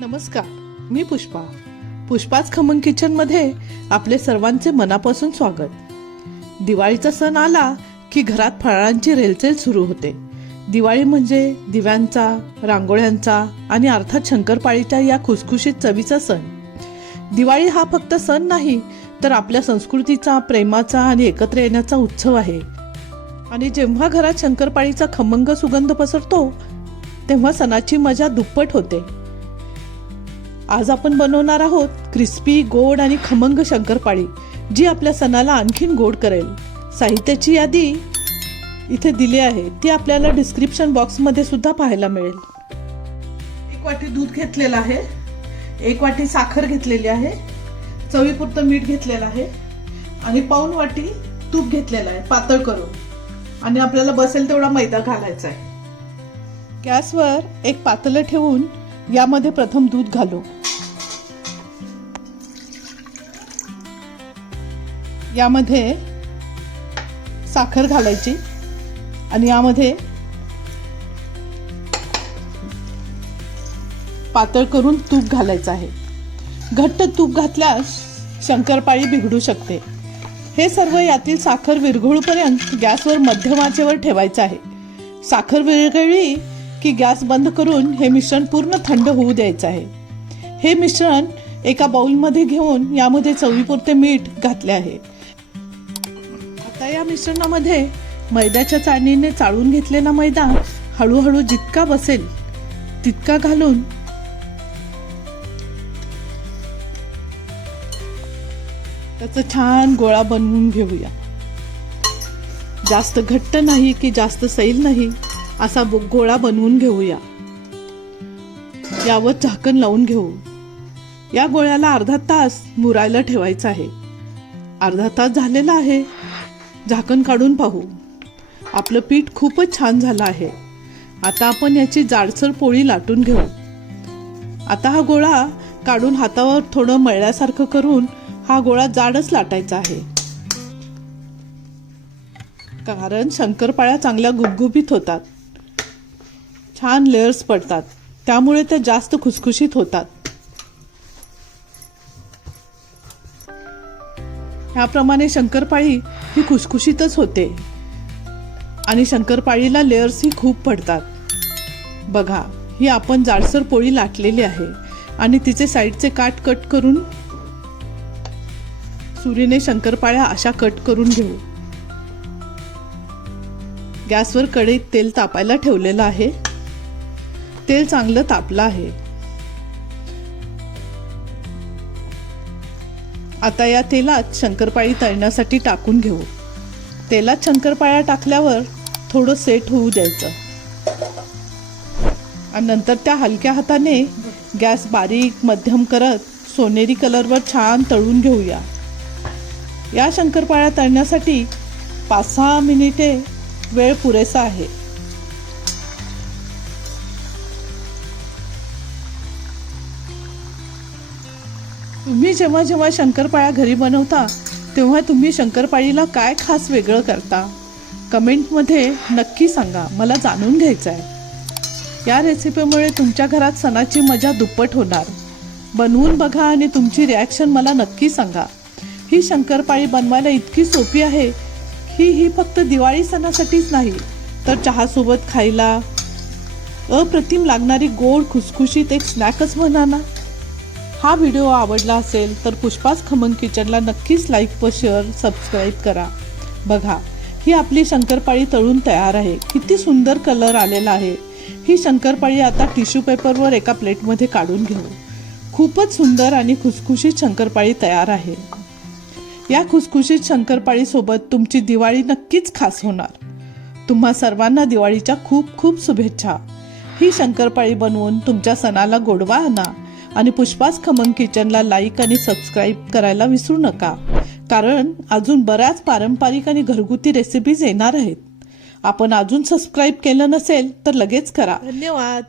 नमस्कार मी पुष्पा. पुष्पाच खमंग किचनमध्ये आपले सर्वांचे मनापासून स्वागत. दिवाळीचा सण आला की घरात फराळांची रेलचेल सुरू होते. दिवाळी म्हणजे दिव्यांचा रांगोळ्यांचा आणि अर्थात शंकरपाळीच्या या खुसखुशीत चवीचा सण. दिवाळी हा फक्त सण नाही तर आपल्या संस्कृतीचा प्रेमाचा आणि एकत्र येण्याचा उत्सव आहे. आणि जेव्हा घरात शंकरपाळीचा खमंग सुगंध पसरतो तेव्हा सणाची मजा दुप्पट होते. आज आपण बनवणार आहोत क्रिस्पी गोड आणि खमंग शंकरपाळी जी आपल्या सणाला आणखीन गोड करेल. साहित्याची यादी इथे दिली आहे. ती आपल्याला डिस्क्रिप्शन बॉक्समध्ये सुद्धा पाहायला मिळेल. एक वाटी दूध घेतलेलं आहे. एक वाटी साखर घेतलेली आहे. चवीपुरतं मीठ घेतलेलं आहे. आणि पाऊन वाटी तूप घेतलेलं आहे. पातळ करून. आणि आपल्याला बसेल तेवढा मैदा घालायचा आहे. गॅसवर एक पातळ ठेवून यामध्ये प्रथम दूध घालू. यामध्ये साखर घालायची आणि यामध्ये पातळ करून तूप घालायचं आहे. घट्ट तूप घातल्यास शंकरपाळी बिघडू शकते. हे सर्व यातील साखर विरघळूपर्यंत गॅसवर मध्यम आचेवर ठेवायचं आहे. साखर विरघळली की गॅस बंद करून हे मिश्रण पूर्ण थंड होऊ द्यायचं आहे. हे मिश्रण एका बाउलमध्ये घेऊन यामध्ये चवीपुरते मीठ घातले आहे. आता या मिश्रणामध्ये मैद्याच्या चाळणीने चाळून घेतलेला मैदा हळूहळू जितका बसेल तितका घालून त्याचा छान गोळा बनवून घेऊया. जास्त घट्ट नाही की जास्त सैल नाही असा गोळा बनवून घेऊया. यावर झाकण लावून घेऊ. या गोळ्याला अर्धा तास मुरायला ठेवायचा आहे. अर्धा तास झालेला आहे. झाकण काढून पाहू. आपलं पीठ खूपच छान झालं आहे. आता आपण याची जाडसर पोळी लाटून घेऊ. आता हा गोळा काढून हातावर थोडं मळल्यासारखं करून हा गोळा जाडच लाटायचा आहे. कारण शंकरपाळ्या चांगल्या गुबगुबीत होतात. छान लेअर्स पडतात. त्यामुळे त्या जास्त खुसखुशीत होतात. ह्याप्रमाणे शंकरपाळी ही खुसखुशीतच होते. आणि शंकरपाळीला लेअर्सही खूप पडतात. बघा ही आपण जाडसर पोळी लाटलेली आहे. आणि तिचे साईडचे काट कट करून सुरीने शंकरपाळ्या अशा कट करून घेऊ. गॅसवर कढईत तेल तापायला ठेवलेलं आहे. तेल चांगलं तापलं आहे. आता या तेलात शंकरपाळी तळण्यासाठी टाकून घेऊ. तेलात शंकरपाळ्या टाकल्यावर थोडं सेट होऊ द्यायचं. आणि नंतर त्या हलक्या हाताने गॅस बारीक मध्यम करत सोनेरी कलरवर छान तळून घेऊया. या शंकरपाळ्या तळण्यासाठी पाच सहा मिनिटे वेळ पुरेसा आहे. तुम्ही जेव्हा जेव्हा शंकरपाळ्या घरी बनवता तेव्हा तुम्ही शंकरपाळीला काय खास वेगळं करता? कमेंटमध्ये नक्की सांगा. मला जाणून घ्यायचं आहे या रेसिपीमुळे तुमच्या घरात सणाची मजा दुप्पट होणार. बनवून बघा आणि तुमची रिॲक्शन मला नक्की सांगा. ही शंकरपाळी बनवायला इतकी सोपी आहे ही ही फक्त दिवाळी सणासाठीच नाही तर चहासोबत खायला अप्रतिम लागणारी गोड खुसखुशीत एक स्नॅकच म्हणा ना. हा व्हिडिओ आवडला असेल तर पुष्पाच खमन किचनला नक्कीच लाईक व शेअर सबस्क्राईब करा. बघा ही आपली शंकरपाळी तळून तयार आहे. किती सुंदर कलर आलेला आहे. ही शंकरपाळी आता टिश्यू पेपरवर एका प्लेटमध्ये काढून घेऊ. खूपच सुंदर आणि खुसखुशीत शंकरपाळी तयार आहे. या खुसखुशीत शंकरपाळीसोबत तुमची दिवाळी नक्कीच खास होणार. तुम्हा सर्वांना दिवाळीच्या खूप खूप शुभेच्छा. ही शंकरपाळी बनवून तुमच्या सणाला गोडवा आणा. आणि पुष्पास खमंग किचनला लाईक आणि सबस्क्राईब करायला विसरू नका. कारण अजून बऱ्याच पारंपरिक आणि घरगुती रेसिपीज येणार आहेत. आपण अजून सबस्क्राईब केलं नसेल तर लगेच करा. धन्यवाद.